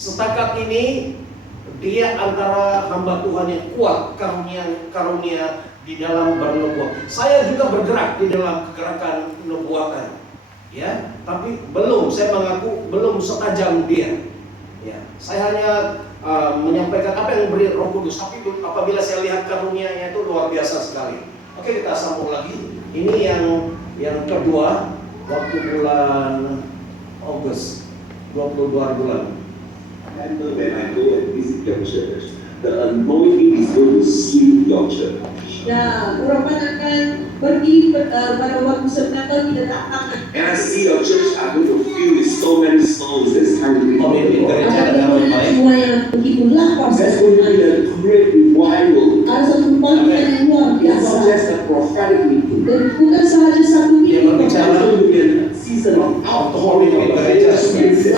Setakat ini dia antara hamba Tuhan yang kuat, karunia di dalam bernubuat. Saya juga bergerak di dalam kegerakan nubuatan, ya. Tapi saya mengaku belum setajam dia. Ya, saya hanya menyampaikan apa yang diberi Roh Kudus. Tapi apabila saya lihat karunianya itu luar biasa sekali. Oke, kita sambung lagi. Ini yang kedua, waktu bulan Agustus, 22 bulan. And when I go and visit your church, the anointing is going to sweep your church. Dan orang akan pergi pada waktu Natal tidak datang. And I see your church are going to fill with so many souls that's coming to Pemimpin the Lord. gereja dengan baik. Semua yang begitu lapar. That's going to be a great revival. Ada satu panggilan yang luar It's not biasa. just a prophetic meeting. Dan bukan sahaja satu Dia minggu. It's going to be a season of outpouring of the Holy Spirit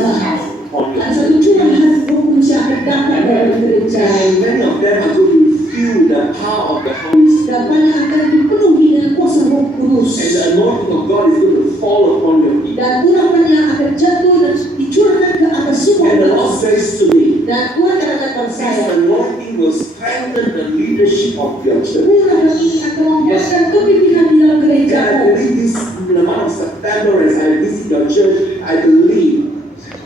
upon Ada you. satu curahan Roh Kudus yang akan datang dalam gereja. And many of them are going to feel the power of the Holy Spirit. Dan banyak akan dipenuhi dengan kuasa Roh Kudus. And the anointing of God is going to fall upon your people. Dan urapan yang akan jatuh dan dicurahkan ke atas semua And the orang. Lord says to me, Dan Tuhan akan katakan this saya, anointing will strengthen the leadership of your church. urapan ini akan menguatkan kepimpinan di dalam gereja. And I believe this in the month of September as I visit your church, I believe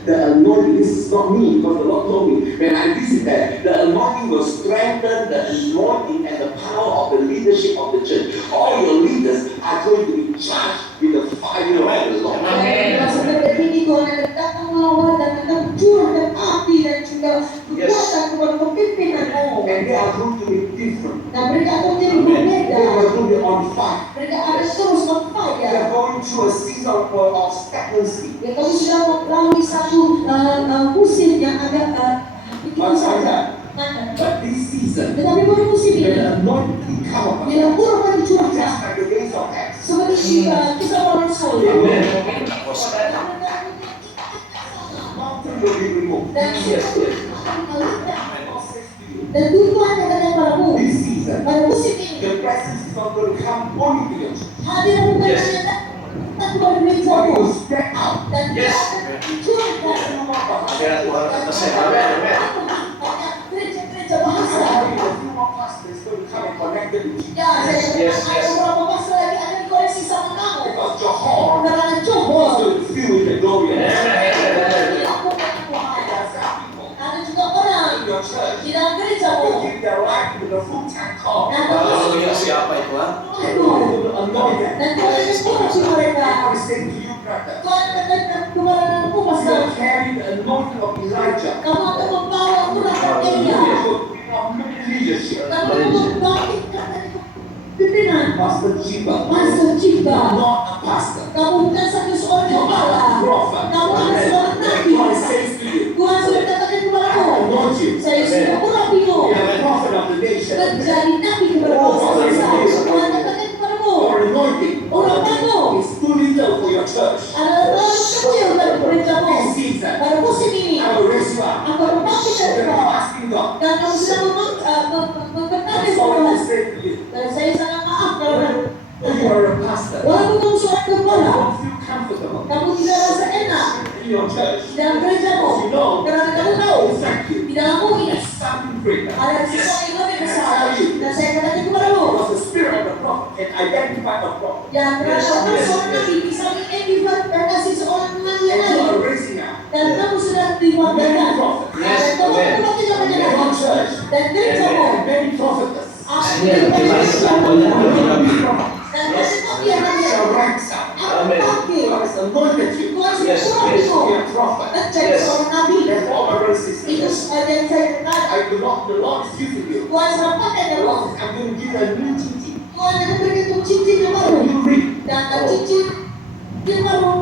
the anointing, this is not me because the Lord told me, when I visit that, the anointing will strengthen the anointing and the power of the leadership of the church. All your leaders are going to be charged with the fire of the Lord. Seperti ini Tuhan akan datang melawan dan akan mencurahkan api dan juga kekuatan kepada kepimpinan-Mu. And they are going to be different. Dan mereka akan menjadi They berbeda. are going to be on fire. Mereka akan terus on They fire. are going through a season of stagnancy. Ya, kamu sudah melalui satu musim yang agak begitu saja. But this season, Tetapi pada musim when ini, the anointing come upon bila you, urapan dicurahkan just like the days of Acts, seperti kisah orang Saul. mountain will be removed. Dan Yes, yes. dan Tuhan akan katakan padamu, This season, pada musim ini the presence is not going to come only to your church, hadirat bukan hanya datang kepada but it gerejamu, will spread out. dan dia Yes. akan dicurahkan Hadirat Tuhan atas saya. Amin. gereja-gereja I bahasa. believe a few more pastors going to come and connect with you. Ya, saya Yes, katakan yes. ada beberapa pastor lagi akan dikoreksi sama kamu. Because Johor Karena is Johor going to fill with the glory of God. dilakukan Tuhan. There are some people Ada juga orang in your church di dalam gerejamu. who give their life to the full-time call. Dan Haleluya, siapa itu? Tuhan To anoint them. dan Tuhan akan menguji mereka. I was saying to you, brother, Tuhan akan katakan kepada kamu, you pastor, will carry the anointing of Elijah. kamu akan membawa urapan You Elia. will bring up many leadership. Kamu akan membangkitkan pimpinan. Pastor Jiba, Pastor Cipta, not a pastor. kamu bukan satu seorang You are kepala. a prophet. Kamu adalah seorang nabi. God says to you, Tuhan sudah katakan kepadamu, anoint you. saya sudah urapimu You are a prophet of the nation. menjadi nabi kepada bangsa-bangsa. Tuhan katakan kepadamu, Your anointing urapanmu is too little for your church. adalah terlalu kecil dari gerejamu. This season, Pada musim ini, I will raise you up. aku membangkitkan You engkau. are asking God. Dan kamu sudah memperkatakan I'm sorry Tuhan. to say to you, Dan saya sangat maaf karena you are a pastor. walaupun kamu seorang You kepala, don't feel comfortable kamu tidak rasa enak in your church. di dalam gerejamu. You know, Karena kamu tahu, thank you. di dalammu ini There's something greater. ada sesuatu yang lebih besar. Dan saya katakan kepadamu, Because the spirit of the prophet can identify the prophet. yang terhadap seorang nabi bisa mengidentifikasi seorang nabi yang And you lain. are raising up. Dan kamu sudah diwakilkan. Dan kamu membangkitkan In banyak your nabi. church, Dan gerejamu and many prophetess. akan Amin. diwakilkan. Banyak nabi. Dan kasih nabi yang nabi. Shall rise up. Akan panggil. God has anointed you. Tuhan sudah Yes, urapimu To be a prophet. menjadi seorang nabi. Therefore, my brothers and Itu sisters, yang saya katakan. the Lord is using you. Tuhan sudah pakai The dan Lord says, I'm going to give you a new teaching. Tuhan akan berikan cincin yang A baru. new ring. Dan cincin yang baru.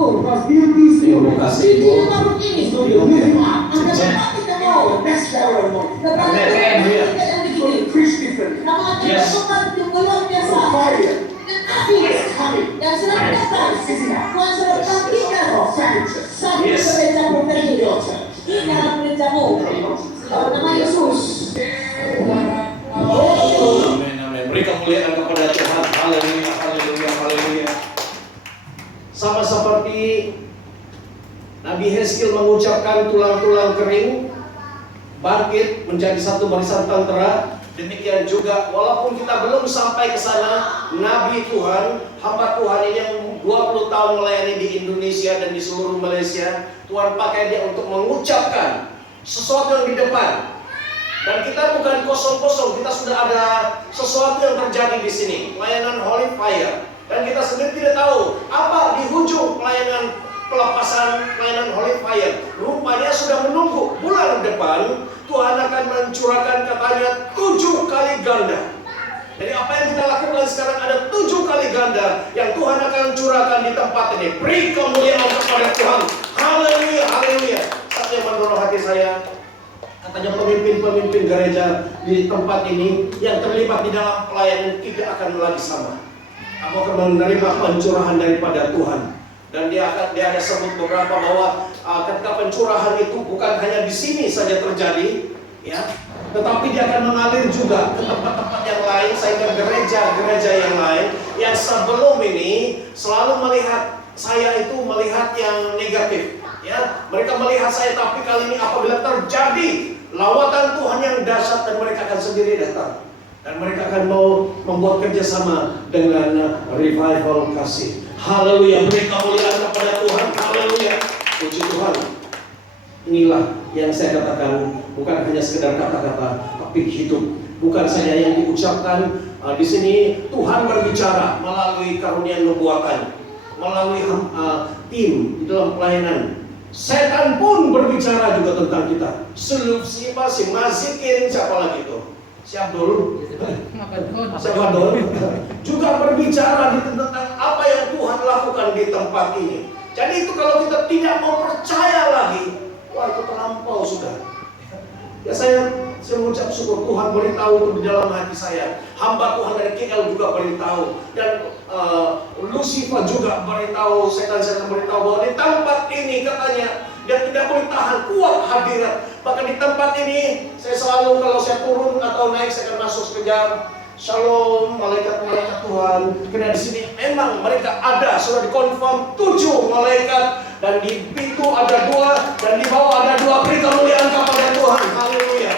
Because new things Terima will kasih, Cincin Ibu. yang baru ini It's going to lift you up. akan membangkitkan kau The next level of anointing. kepada Amin. yang It's begini. going to preach differently. Kamu akan Yes. bertobat yang luar biasa. The fire Dan api is coming. yang sedang datang. Tuhan sudah bangkitkan Prophetic church. satu Yes. gereja In profetik your church. di dalam gerejamu. Dalam nama Yesus. Amin, amin. Beri kemuliaan kepada Tuhan. Haleluya, haleluya, haleluya. Sama seperti Nabi Hezkiel mengucapkan tulang-tulang kering bangkit menjadi satu barisan tentara. Demikian juga walaupun kita belum sampai ke sana, Nabi Tuhan, hamba Tuhan ini yang 20 tahun melayani di Indonesia dan di seluruh Malaysia, Tuhan pakai dia untuk mengucapkan sesuatu yang di depan. Dan kita bukan kosong-kosong, kita sudah ada sesuatu yang terjadi di sini, pelayanan Holy Fire. Dan kita sendiri tidak tahu apa di ujung pelayanan pelepasan pelayanan Holy Fire. Rupanya sudah menunggu bulan depan Tuhan akan mencurahkan katanya 7 kali ganda. Jadi apa yang kita lakukan sekarang ada 7 kali ganda yang Tuhan akan curahkan di tempat ini. Beri kemuliaan kepada Tuhan. Haleluya, haleluya. Satu yang mendorong hati saya, katanya pemimpin-pemimpin gereja di tempat ini yang terlibat di dalam pelayanan tidak akan lagi sama. Kamu akan menerima pencurahan daripada Tuhan. Dan dia ada sebut beberapa bahwa ketika pencurahan itu bukan hanya di sini saja terjadi, ya, tetapi dia akan mengalir juga ke tempat-tempat yang lain, sehingga gereja-gereja yang lain yang sebelum ini selalu melihat saya itu melihat yang negatif, ya, mereka melihat saya, tapi kali ini apabila terjadi lawatan Tuhan yang dahsyat dan mereka akan sendiri datang dan mereka akan mau membuat kerjasama dengan revival kasih. Haleluya, beri kemuliaan kepada Tuhan. Haleluya, puji Tuhan. Inilah yang saya katakan, bukan hanya sekedar kata-kata, tapi hidup. Bukan saja yang diucapkan. Di sini Tuhan berbicara melalui karunia nubuatan, melalui tim di dalam pelayanan. Setan pun berbicara juga tentang kita. Si Mazikin, siapa lagi itu? Siap dulu. Siapa dulu? Juga berbicara tentang apa yang Tuhan lakukan di tempat ini. Jadi itu kalau kita tidak mau percaya lagi, wah itu terlampau sudah. Ya saya mengucap syukur Tuhan beritahu itu di dalam hati saya. Hamba Tuhan dari KL juga beritahu, dan Lucifer juga beritahu, setan-setan beritahu bahwa di tempat ini katanya dia tidak boleh tahan, kuat hadirat. Bahkan di tempat ini saya selalu kalau saya turun atau naik saya akan masuk sekejap. Shalom, malaikat-malaikat Tuhan. Karena di sini memang mereka ada, sudah dikonfirm 7 malaikat, dan di pintu ada 2 dan di bawah ada 2. Beri kemuliaan kepada Tuhan. Haleluya.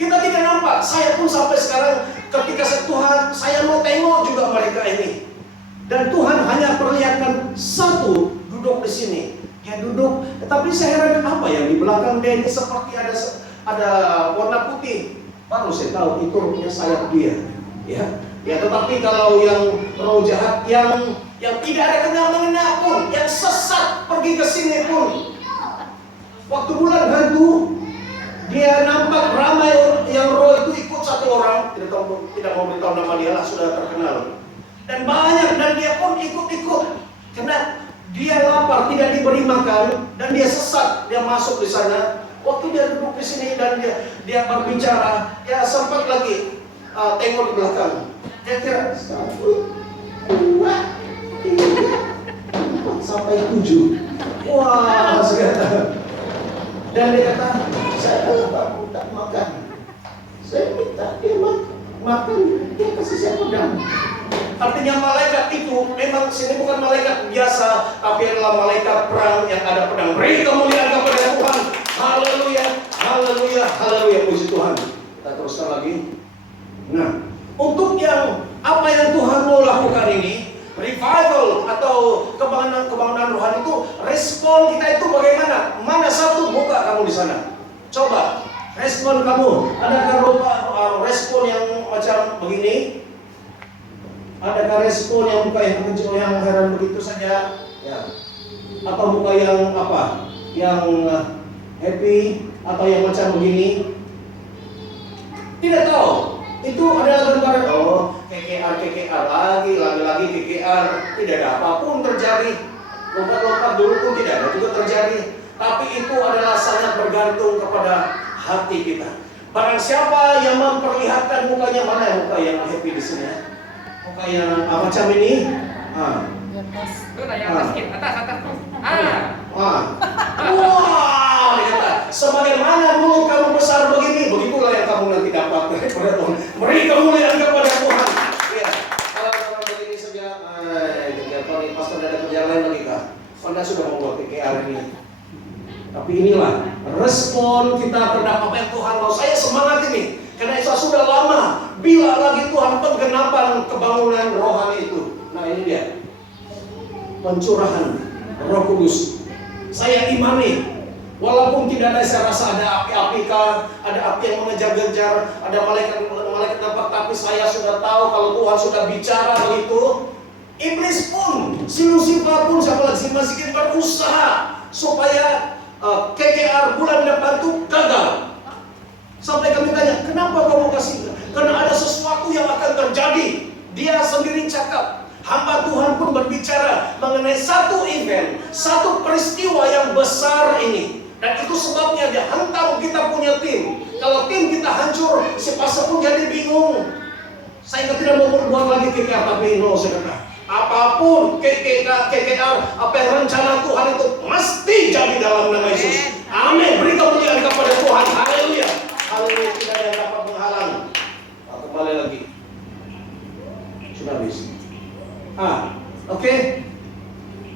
Kita tidak nampak. Saya pun sampai sekarang ketika Tuhan, saya mau tengok juga mereka ini. Dan Tuhan hanya perlihatkan satu duduk di sini. Dia duduk, tapi saya heran apa yang di belakang dia ini seperti ada warna putih. Baru saya tahu itu rupanya sayap dia, ya. Tetapi kalau yang roh jahat yang tidak ada kena-mengena pun, yang sesat pergi ke sini pun, waktu bulan hantu dia nampak ramai yang roh itu ikut satu orang, tidak mau beritahu nama dia lah, sudah terkenal, dan banyak, dan dia pun ikut-ikut karena dia lapar, tidak diberi makan, dan dia sesat, dia masuk di sana. Waktu dia duduk di sini dan dia berbicara, ya sempat lagi tengok di belakang. Dia kira 1, 2, 3, 4 sampai 7. Wah, segala. Dan dia kata, saya minta makan. Saya minta dia makan, dia kasih saya pedang. Artinya malaikat itu memang sini bukan malaikat biasa, tapi adalah malaikat perang yang ada pedang. Beri kemuliaan kepada Tuhan. Haleluya, haleluya, haleluya, puji Tuhan. Kita teruskan lagi. Nah, untuk apa yang Tuhan mau lakukan ini, revival atau kebangunan rohani itu, respon kita itu bagaimana? Mana satu muka kamu di sana? Coba respon kamu. Adakah respon yang macam begini? Adakah respon yang muka yang kecil, yang heran begitu saja? Ya. Atau muka yang apa? Yang happy atau yang macam begini? Tidak tahu. Itu adalah gambaran, KKR lagi KKR. Tidak ada apapun terjadi. Lompat-lompat dulu pun tidak ada juga terjadi. Tapi itu adalah sangat bergantung kepada hati kita. Barang siapa yang memperlihatkan mukanya, mana muka yang happy di sini? Muka yang macam ini? Wah, sebagaimana dulu kamu besar begini, begitulah yang kamu nanti dapat daripada Tuhan. Beri kemuliaan kepada Tuhan. Ya, kalau orang begini saja, kalau pastor ada kerjaan lain lagi kah? Anda sudah membuat inilah respon kita terhadap apa yang Tuhan mau. Saya semangat ini karena itu sudah lama. Bila lagi Tuhan penggenapan kebangunan rohani itu. Nah ini dia pencurahan Roh Kudus. Saya imani, walaupun tidak ada, saya rasa ada api-api kah, ada api yang mengejar-gejar, ada malaikat nampak, tapi saya sudah tahu kalau Tuhan sudah bicara begitu. Iblis pun, si Lucifer pun, siapa lagi, si Masikin berusaha supaya KKR bulan depan itu gagal. Sampai kami tanya, kenapa kamu kasih? Karena ada sesuatu yang akan terjadi. Dia sendiri cakap, hamba Tuhan pun berbicara mengenai satu event, satu peristiwa yang besar ini. Dan itu sebabnya dia hantam kita punya tim. Kalau tim kita hancur, si pastor pun jadi bingung. Saya tidak mau berbuat lagi KKR, tapi no, saya kata, apapun KKR, apa yang rencana Tuhan itu mesti jadi dalam nama Yesus. Amin. Beri kemuliaan kepada Tuhan. Haleluya. Haleluya. Tidak ada yang dapat menghalang. Kembali lagi. Sudah habis. Oke.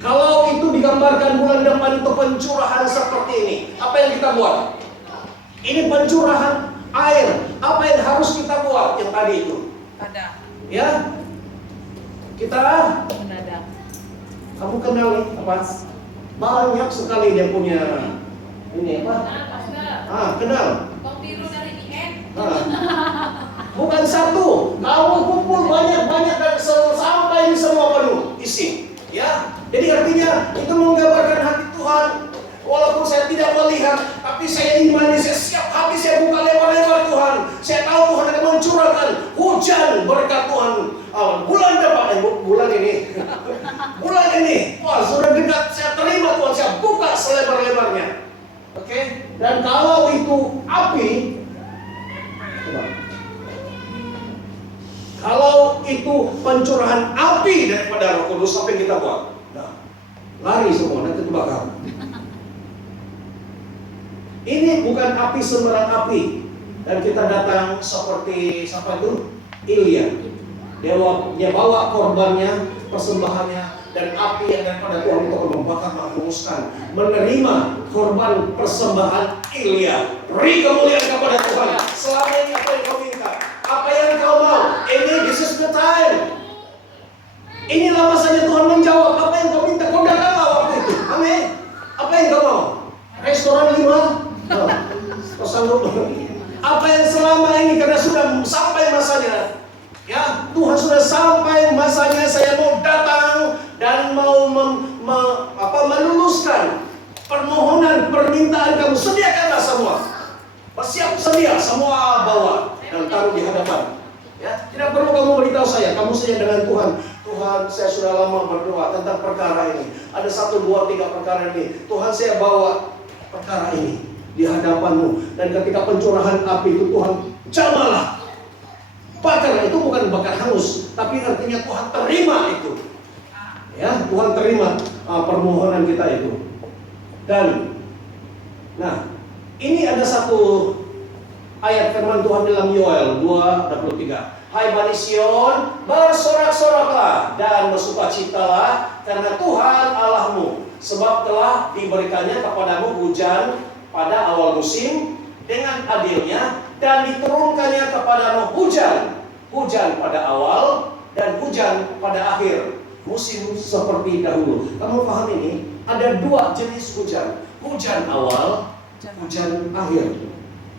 Kalau itu digambarkan bulan depan itu pencurahan seperti ini, apa yang kita buat? Ini pencurahan air. Apa yang harus kita buat yang tadi itu? Ada. Ya. Kita Mendadak. kamu kenal nih apa? Banyak sekali dia punya ini apa? Kenal. Kok biru dari IN? Bukan satu, kamu kumpul banyak-banyak dan sampai semua penuh isi. Ya, jadi artinya itu menggambarkan hati Tuhan. Walaupun saya tidak melihat, tapi saya imani, saya siap hati, saya buka lebar-lebar Tuhan. Saya tahu Tuhan akan mencurahkan hujan berkat Tuhan. Bulan depan, bulan ini, bulan ini, wah sudah dekat. Saya terima Tuhan, saya buka selebar-lebarnya. Oke, dan kalau itu api, coba. Kalau itu pencurahan api daripada Roh Kudus, apa yang kita buat? Nah, lari semua, nanti terbakar. Ini bukan api sembarang api. Dan kita datang seperti siapa itu? Ilya. Dia bawa korbannya, persembahannya, dan api yang daripada Tuhan itu akan membakar, menghanguskan, menerima korban persembahan Ilya. Beri kemuliaan kepada Tuhan. Selama ini apa yang kau minta? Apa yang kau mau? This is the time. Inilah masanya Tuhan menjawab. Apa yang kau minta? Kau datanglah waktu itu. Amin. Apa yang kau mau? Restoran 5? Kau sanggup? Apa yang selama ini karena sudah sampai masanya, ya Tuhan sudah sampai masanya, saya mau datang dan mau meluluskan permohonan, permintaan kamu. Sediakanlah semua. Bersiap sedia semua bawa dan taruh di hadapan. Ya, tidak perlu kamu beritahu saya, kamu saja dengan Tuhan. Tuhan, saya sudah lama berdoa tentang perkara ini. Ada 1, 2, 3 perkara ini. Tuhan, saya bawa perkara ini di hadapanmu. Dan ketika pencurahan api itu Tuhan jamalah. Bakar itu bukan bakar hangus, tapi artinya Tuhan terima itu. Ya, Tuhan terima permohonan kita itu. Dan nah, ini ada satu ayat firman Tuhan dalam Yoel 2:23. Hai Bani Sion, bersorak-soraklah dan bersukacitalah karena Tuhan Allahmu, sebab telah diberikannya kepadamu hujan pada awal musim dengan adilnya, dan diturunkannya kepadamu hujan pada awal dan hujan pada akhir musim seperti dahulu. Kamu paham ini? Ada 2 jenis hujan. Hujan awal, hujan akhir.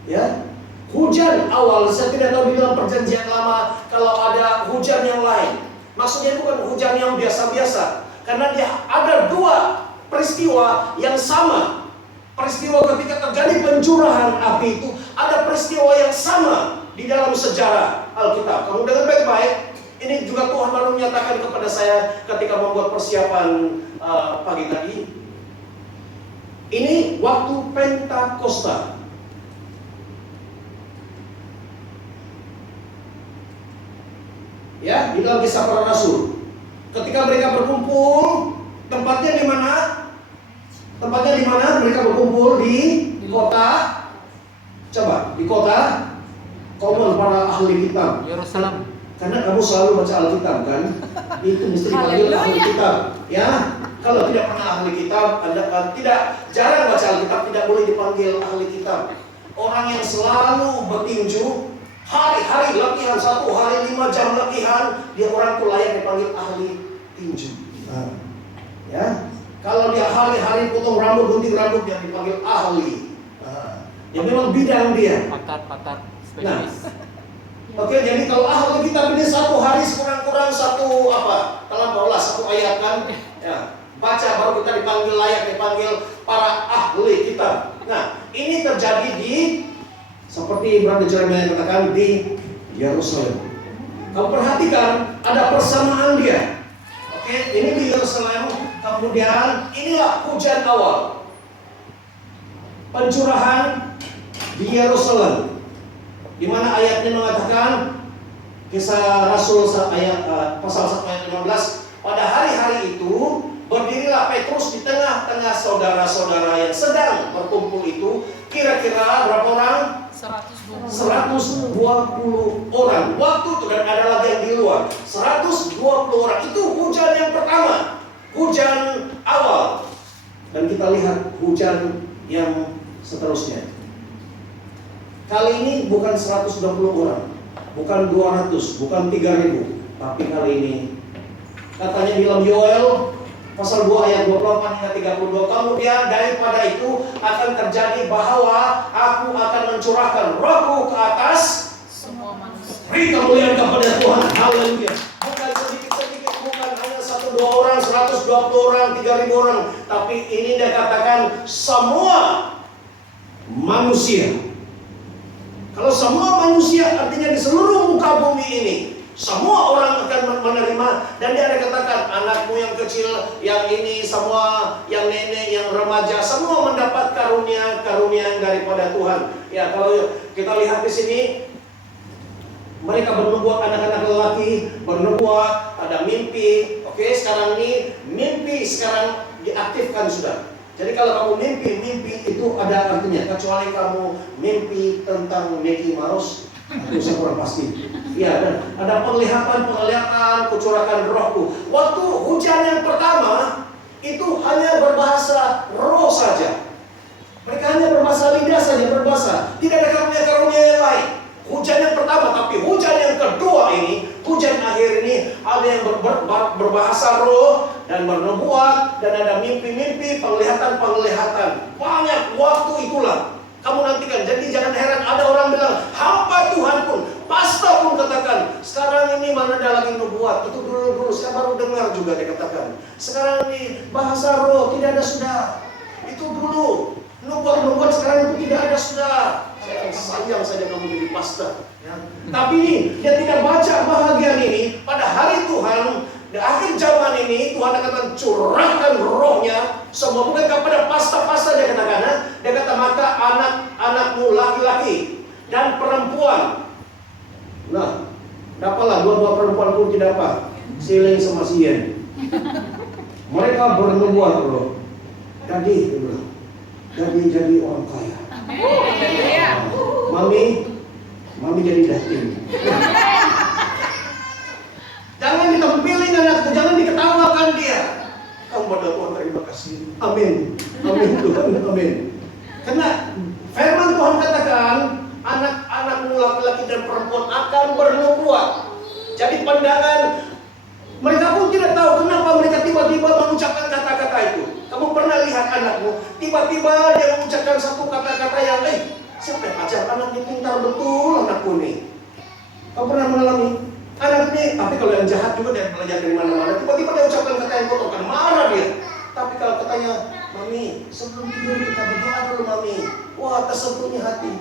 Ya, hujan awal, saya tidak tahu di dalam perjanjian lama kalau ada hujan yang lain. Maksudnya itu bukan hujan yang biasa-biasa, karena dia ada 2 peristiwa yang sama. Peristiwa ketika terjadi pencurahan api itu, ada peristiwa yang sama di dalam sejarah Alkitab. Kamu dengar baik-baik. Ini juga Tuhan baru menyatakan kepada saya ketika membuat persiapan pagi tadi. Ini waktu Pentakosta. Ya, di dalam Kisah Para Rasul. Ketika mereka berkumpul, tempatnya di mana? Tempatnya di mana? Mereka berkumpul di kota. Coba, di kota Komen para ahli kitab. Yerusalem. Karena kamu selalu baca Alkitab kan? Itu mesti dipanggil ahli kitab. Ya, Kalau tidak pernah ahli kitab, Anda tidak jarang baca Alkitab, tidak boleh dipanggil ahli kitab. Orang yang selalu bertinju, hari-hari latihan, 1 hari 5 jam latihan, dia orang itu layak dipanggil ahli tinju. Ya, kalau dia hari-hari potong rambut, gunting rambut, dia dipanggil ahli. Ya memang bidang dia. Pakar spesialis. Oke, jadi kalau ahli kitab ini 1 hari sekurang-kurang 1 1 ayat kan, ya, baca baru kita dipanggil layak, dipanggil para ahli kitab. Nah, ini terjadi di seperti Brother Jeremiah katakan di Yerusalem. Kamu perhatikan ada persamaan dia. Oke, ini di Yerusalem. Kemudian inilah hujan awal, pencurahan di Yerusalem. Di mana ayatnya mengatakan Kisah Rasul ayat pasal 1 ayat 15, pada hari-hari itu berdirilah Petrus di tengah-tengah saudara-saudara yang sedang berkumpul itu, kira-kira berapa orang? 120 orang. Waktu itu, dan ada lagi yang di luar, 120 orang. Itu hujan yang pertama, hujan awal. Dan kita lihat hujan yang seterusnya. Kali ini bukan 120 orang, bukan 200, bukan 3000, tapi kali ini katanya di dalam Yoel pasal 2 ayat 28 hingga 32, kemudian daripada itu akan terjadi bahwa aku akan mencurahkan rohku ke atas Semua manusia. beri kemuliaan kepada Tuhan. Haleluya. Bukan sedikit-sedikit, bukan hanya 1-2 orang, 120 orang, 3000 orang, tapi ini dia katakan semua manusia. Kalau semua manusia artinya di seluruh muka bumi ini, semua orang akan menerima. Dan dia ada katakan anakmu yang kecil, yang ini semua, yang nenek, yang remaja, semua mendapat karunia daripada Tuhan. Ya, kalau kita lihat di sini, mereka bernubuat, anak-anak lelaki bernubuat, ada mimpi. Oke, sekarang ini mimpi sekarang diaktifkan sudah. Jadi kalau kamu mimpi itu ada artinya. Kecuali kamu mimpi tentang Mickey Mouse, itu saya kurang pasti. Ya, dan ada penglihatan, kucurakan rohku. Waktu hujan yang pertama itu hanya berbahasa roh saja. Mereka hanya berbahasa lidah saja, berbahasa. Tidak ada karunia yang lain. Hujan yang pertama, tapi hujan yang kedua ini, hujan akhir ini, ada yang berbahasa roh dan bernubuat, dan ada mimpi-mimpi, penglihatan. Banyak waktu itulah. Kamu nantikan. Jadi jangan heran ada orang bilang, hamba Tuhan pun, pastor pun katakan, sekarang ini mana ada lagi nubuat. Itu dulu saya baru dengar juga dia katakan. Sekarang ini bahasa roh tidak ada sudah. Itu dulu. Nubuat sekarang itu tidak ada sudah. Sayang saja kamu jadi pastor, ya. Tapi ini dia tidak baca bahagian ini. Pada hari Tuhan, di akhir zaman ini Tuhan akan curahkan rohnya semua, bukan kepada pastor-pastor dia katakan. Dia kata maka anak-anakmu laki-laki dan perempuan. Nah, dapatlah dua perempuan pun tidak apa, Siling sama Sien. Mereka bernubuat bro. Jadi orang kaya. Mami jadi dating. Jangan ditampilin anakku, jangan diketawakan dia. Kamu berdoa terima kasih. Amin. Amin Tuhan, amin. Karena firman Tuhan katakan anak-anakmu laki-laki dan perempuan akan bernubuat. Jadi pandangan mereka pun tidak tahu kenapa mereka tiba-tiba mengucapkan kata-kata itu. Kamu pernah lihat anakmu, tiba-tiba dia mengucapkan satu kata-kata yang siapa yang ajar anak ini pintar betul anakku nih. Kamu pernah mengalami anak ini, tapi kalau yang jahat juga dia belajar dari mana-mana. Tiba-tiba dia ucapkan kata yang kotor, kan marah dia. Tapi kalau katanya, mami, sebelum tidur kita berdoa dulu mami. Wah, tersentuhnya hati.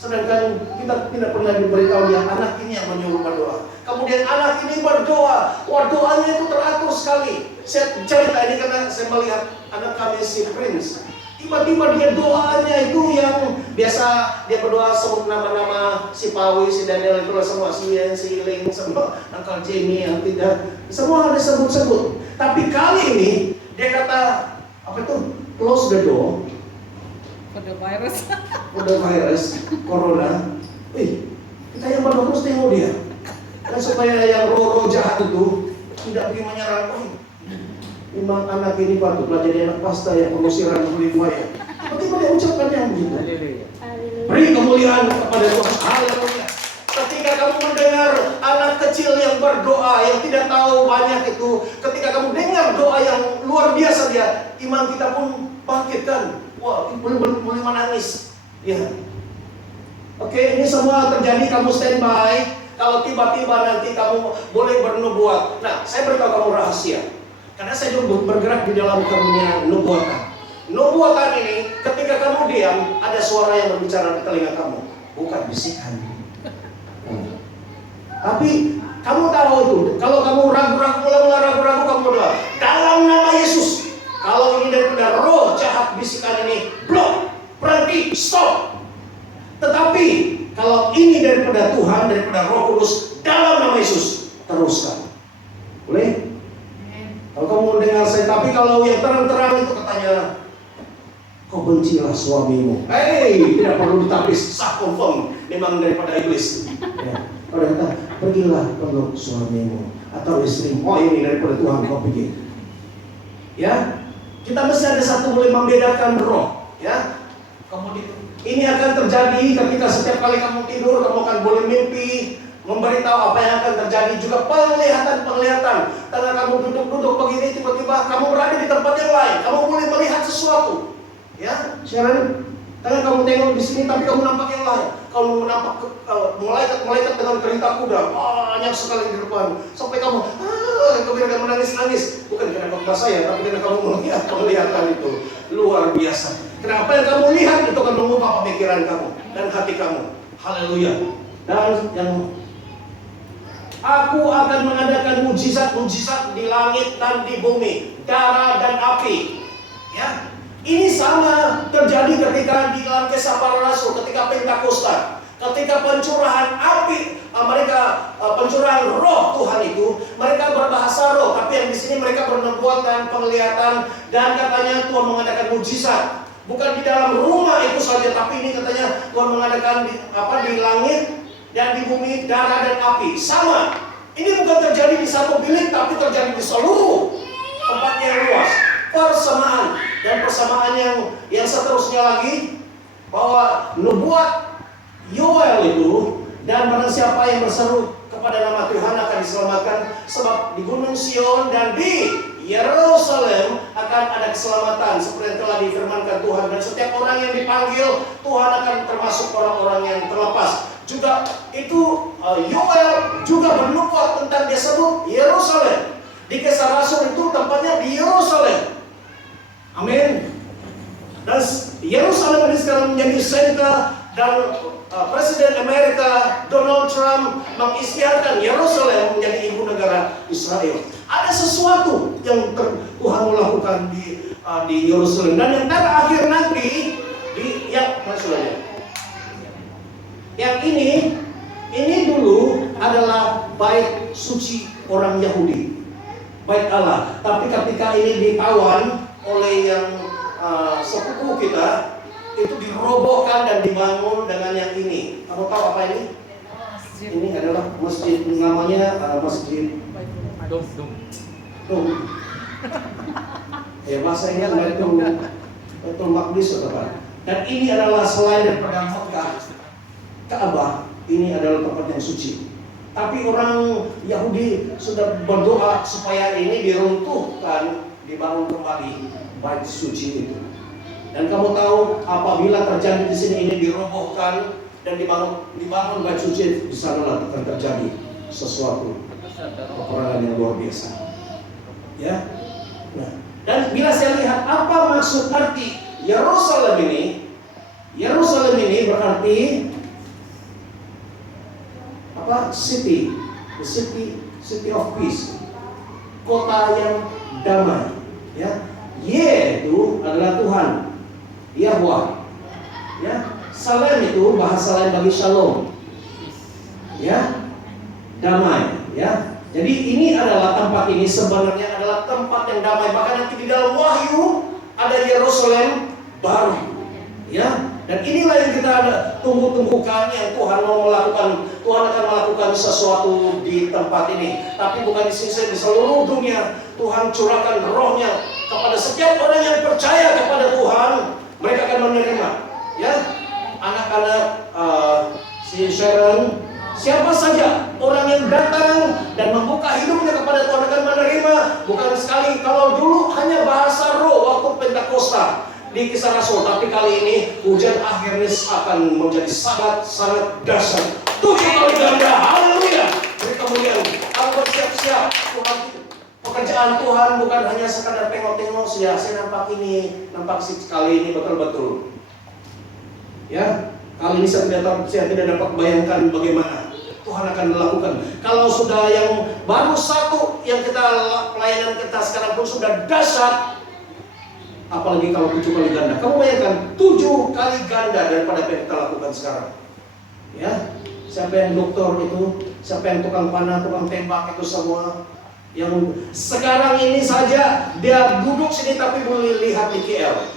Sedangkan kita tidak pernah diberitahu dia anak ini yang menyuruh berdoa. Kemudian anak ini berdoa, wah doanya itu teratur sekali. Saya cerita ini karena saya melihat anak kami si Prince. Tiba-tiba dia doanya itu yang biasa dia berdoa sebut nama-nama si Pawi, si Daniel itu semua, si Ian, si Ling, semua Uncle Jamie yang tidak, semua ada sebut-sebut. Tapi kali ini dia kata apa itu? Close the door. Kode virus, corona. Kita yang berdoa terus tengok dia. Dan supaya yang roh-roh jahat itu tidak pergi menyerang. memang anak ini patutlah jadi anak pasta yang pengusiran beli buaya. Tiba-tiba dia ucapkan yang begitu. Beri kemuliaan kepada Tuhan. Haleluya. Ketika kamu mendengar anak kecil yang berdoa, yang tidak tahu banyak itu, ketika kamu dengar doa yang luar biasa dia, iman kita pun bangkitkan. Wah, boleh menangis. Ya. Oke, ini semua terjadi, kamu standby. Kalau tiba-tiba nanti kamu boleh bernubuat. Nah, saya beritahu kamu rahasia. Karena saya juga bergerak di dalam karunia nubuatan. Nubuatan ini, ketika kamu diam, ada suara yang berbicara di telinga kamu. Bukan bisikan. Tapi kamu tahu itu. Kalau kamu ragu-ragu, mulai ragu-ragu, kamu berdoa dalam nama Yesus. Kalau ini daripada roh jahat bisikan ini, blok, berhenti, stop. Tetapi kalau ini daripada Tuhan, daripada Roh Kudus, dalam nama Yesus, teruskan. Boleh? Kalau kamu mendengar saya, tapi kalau yang terang-terang itu katanya, kau bencilah suamimu. Tidak perlu ditapis, sah confirm, memang daripada iblis. Ya. Kalau kata, pergilah peluk suamimu atau istrimu. Oh, ini daripada Tuhan, kau pergi. Ya, kita mesti ada satu boleh membedakan roh. Ya, kemudian ini akan terjadi ketika setiap kali kamu tidur, kamu akan boleh mimpi, memberitahu apa yang akan terjadi. Juga penglihatan. Karena kamu duduk-duduk begini, tiba-tiba kamu berada di tempat yang lain. Kamu boleh melihat sesuatu. Ya, Sharon, karena kamu tengok di sini, tapi kamu nampak yang lain. Kamu nampak malaikat dengan kereta kuda, banyak sekali di depan. Sampai kamu, kemudian kamu menangis-nangis. Bukan karena kamu saya, tapi karena kamu melihat penglihatan itu luar biasa. Kenapa yang kamu lihat itu akan mengubah pemikiran kamu dan hati kamu. Haleluya. Dan yang aku akan mengadakan mujizat-mujizat di langit dan di bumi, darah dan api. Ya, ini sama terjadi ketika di dalam Kisah Para Rasul, ketika Pentakosta, ketika pencurahan api, pencurahan roh Tuhan itu, mereka berbahasa roh, tapi yang di sini mereka bernubuatan, penglihatan, dan katanya Tuhan mengadakan mujizat. Bukan di dalam rumah itu saja, tapi ini katanya Tuhan mengadakan di langit dan di bumi, darah dan api. Sama. Ini bukan terjadi di satu bilik, tapi terjadi di seluruh tempat yang luas. Persamaan dan persamaan yang seterusnya lagi, bahwa nubuat Yoel itu, dan barang siapa yang berseru kepada nama Tuhan akan diselamatkan, sebab di Gunung Sion dan di Yerusalem akan ada keselamatan seperti yang telah difirmankan Tuhan. Dan setiap orang yang dipanggil, Tuhan akan termasuk orang-orang yang terlepas. Juga itu Yoel juga bernubuat tentang dia sebut Yerusalem. Di Kisah Rasul itu tempatnya di Yerusalem. Amin. Dan Yerusalem ini sekarang menjadi center, dan Presiden Amerika Donald Trump mengisytiharkan Yerusalem menjadi ibu negara Israel. Ada sesuatu yang Tuhan melakukan di Yerusalem, dan yang terakhir nanti yang ini dulu adalah bait suci orang Yahudi, bait Allah. Tapi ketika ini ditawan oleh yang sepupu kita, itu dirobohkan dan dibangun dengan yang ini. Kamu tahu apa ini? Ini adalah masjid, namanya Masjid Dom. Ya, bahasanya Baitul Maqdis, saudara. Dan ini adalah selain daripada Mekah, Ka'bah, ini adalah tempat yang suci. Tapi orang Yahudi sudah berdoa supaya ini diruntuhkan, dibangun kembali bait suci itu. Dan kamu tahu, apabila terjadi di sini ini dirobohkan dan dibangun bait suci, di sana akan terjadi sesuatu peperangan yang luar biasa. Ya. Nah, dan bila saya lihat apa maksud arti Yerusalem ini berarti apa? City, the city of peace, kota yang damai. Ya, itu adalah Tuhan, Yahweh. Ya, Salem itu bahasa lain bagi Shalom. Ya, damai. Ya, jadi ini adalah tempat ini sebenarnya adalah tempat yang damai. Bahkan nanti di dalam Wahyu ada Yerusalem baru. Ya, Dan inilah yang kita ada tunggu-tunggukan, yang Tuhan mau melakukan. Tuhan akan melakukan sesuatu di tempat ini. Tapi bukan di sini saja, di seluruh dunia. Tuhan curahkan rohnya kepada setiap orang yang percaya kepada Tuhan. Mereka akan menerima. Ya, anak-anak si Sharon, siapa saja orang yang datang dan membuka hidupnya kepada Tuhan akan menerima. Bukan sekali, kalau dulu hanya bahasa roh waktu Pentakosta di Kisah Rasul, tapi kali ini hujan akhirnya akan menjadi sangat dahsyat. 7 kali ganda, haleluya. Beri kemuliaan, kamu bersiap-siap. Tuhan, pekerjaan Tuhan bukan hanya sekadar tengok-tengok saja. Saya nampak ini, nampak sih kali ini betul-betul. Ya, kali ini saya tidak dapat bayangkan bagaimana Tuhan akan melakukan. Kalau sudah yang baru satu yang kita pelayanan kita sekarang pun sudah dahsyat, apalagi kalau 7 kali ganda. Kamu bayangkan 7 kali ganda daripada apa yang kita lakukan sekarang. Ya, siapa yang dokter itu, siapa yang tukang panah, tukang tembak itu semua. Yang sekarang ini saja dia duduk sini tapi boleh lihat di KL,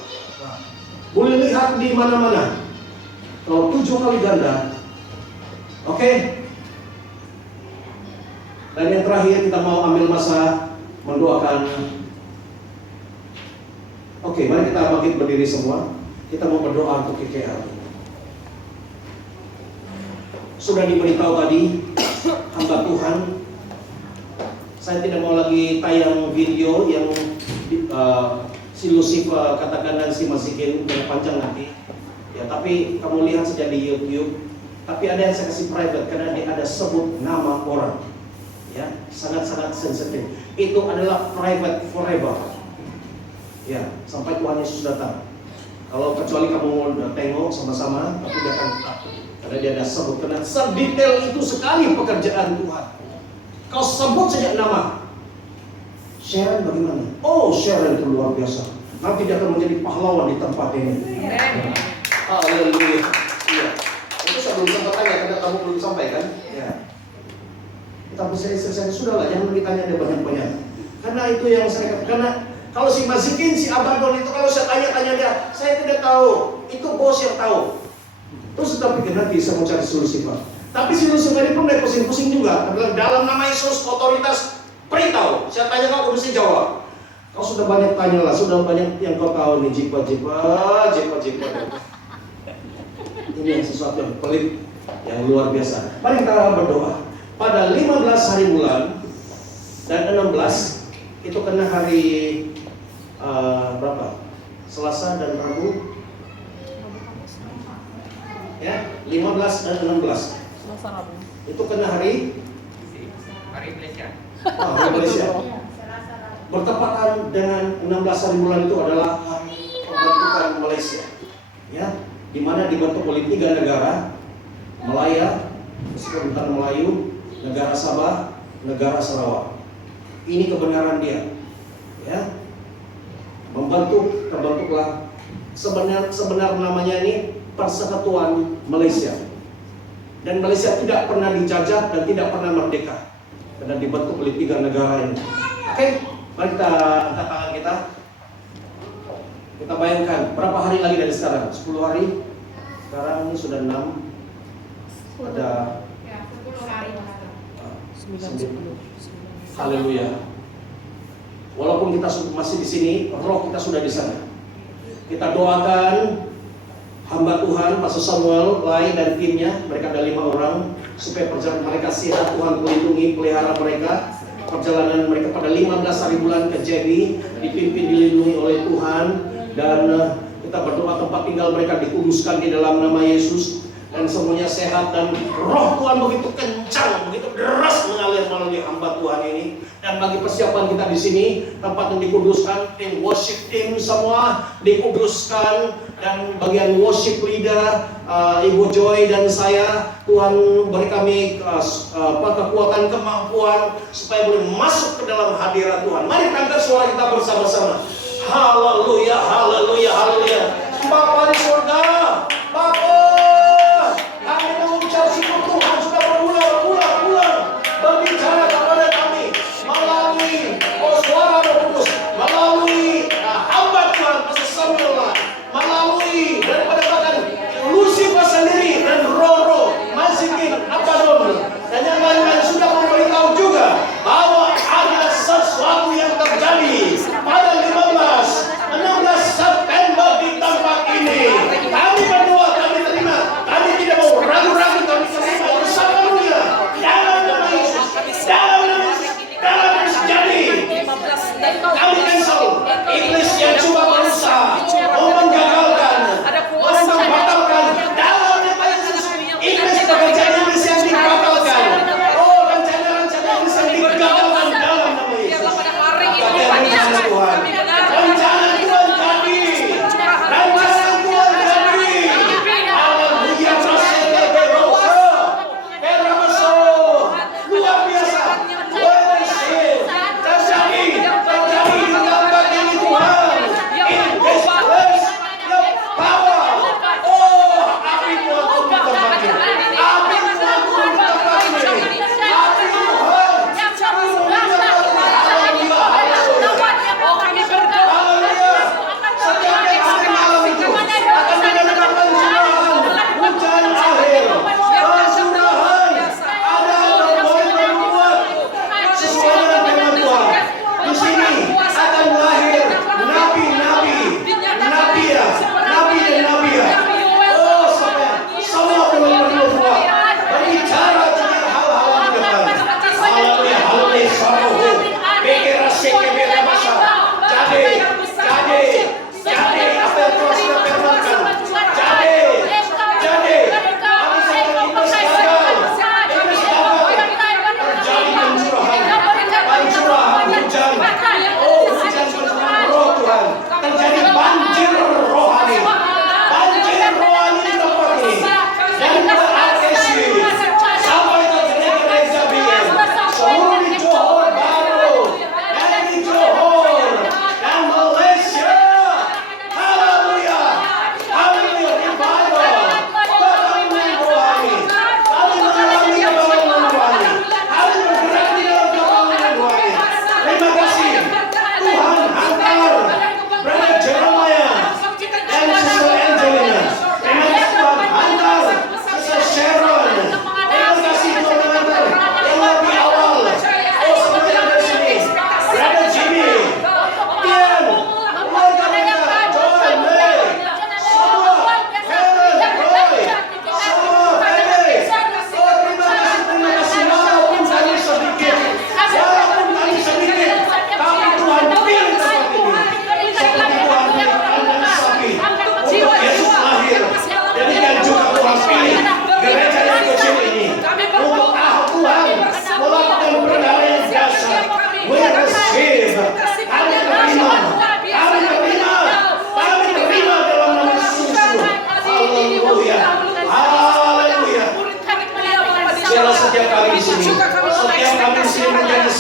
boleh lihat di mana-mana. Kalau 7 kali ganda, oke. Dan yang terakhir kita mau ambil masa mendoakan. Oke, mari kita bangkit berdiri semua. Kita mau berdoa untuk KKR. Sudah diberitahu tadi, hamba Tuhan. Saya tidak mau lagi tayang video yang si Lucifer katakan dan si Masikin yang panjang nanti. Ya, tapi kamu lihat saja di YouTube. Tapi ada yang saya kasih private karena dia ada sebut nama orang. Ya, sangat-sangat sensitif. Itu adalah private forever. Ya, sampai Tuhan Yesus datang. Kalau kecuali kamu mau tengok sama-sama, tapi dia akan tetap. Karena dia ada sebut, karena sedetail itu sekali pekerjaan Tuhan. Kau sebut saja nama. Sharon bagaimana? Oh, Sharon itu luar biasa. Nanti dia akan menjadi pahlawan di tempat ini. Haleluya. Iya. Itu saya belum sempat tanya, karena kamu belum sampaikan. Ya. Tapi saya sudahlah, jangan ditanya dia banyak-banyak. Karena itu yang saya katakan. Karena kalau si Masikin, si Abaddon itu kalau saya tanya-tanya dia, saya tidak tahu. Itu bos yang tahu. Terus tapi nanti saya mau cari solusi Pak. Tapi si Lucifer ini pun mulai pusing-pusing juga. Dalam nama Yesus otoritas beritahu. Saya tanya kau mesti jawab. Kau sudah banyak tanya lah, sudah banyak yang kau tahu nih jipa-jipa. Ini yang sesuatu yang pelik, yang luar biasa. Mari kita berdoa. Pada 15 hari bulan dan 16 itu kena hari berapa? Selasa dan Rabu. Ya, 15 dan 16. Selasa Rabu. Itu kena hari Malaysia. Hari Malaysia. Bertepatan dengan 16 hari bulan itu adalah hari pembentukan Malaysia. Ya, di mana dibentuk oleh 3 negara, Malaya, Kesultanan Melayu, negara Sabah, negara Sarawak. Ini kebenaran dia. Ya. Terbentuklah sebenar namanya ini Persekutuan Malaysia. Dan Malaysia tidak pernah dijajah dan tidak pernah merdeka karena dibentuk oleh 3 negara ini. Oke, mari kita angkat tangan kita. Kita bayangkan berapa hari lagi dari sekarang? 10 hari. Sekarang ini sudah 6. Ada 9, 10. Haleluya. Walaupun kita masih di sini, roh kita sudah di sana. Kita doakan hamba Tuhan, Pastor Samuel, Lai dan timnya, mereka ada 5 orang, supaya perjalanan mereka sehat, Tuhan melindungi, pelihara mereka. Perjalanan mereka pada 15 hari bulan ke JB, dipimpin, dilindungi oleh Tuhan. Dan kita berdoa tempat tinggal mereka dikuduskan di dalam nama Yesus. Dan semuanya sehat dan roh Tuhan begitu kencang, begitu deras mengalir melalui hamba Tuhan ini. Dan bagi persiapan kita di sini, tempat yang dikuduskan, tim worship team semua dikuduskan, dan bagian worship leader Ibu Joy dan saya, Tuhan beri kami kekuatan, kemampuan supaya boleh masuk ke dalam hadirat Tuhan. Mari angkat suara kita bersama-sama. Haleluya, haleluya, haleluya. Bapa di surga, Bapa, kami mengucap syukur Tuhan sudah berulang-ulang berbicara kepada kami melalui suara Roh Kudus, melalui hamba Tuhan Pastor Samuel, melalui daripada bahkan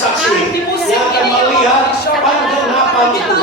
saksi. Kahit di mo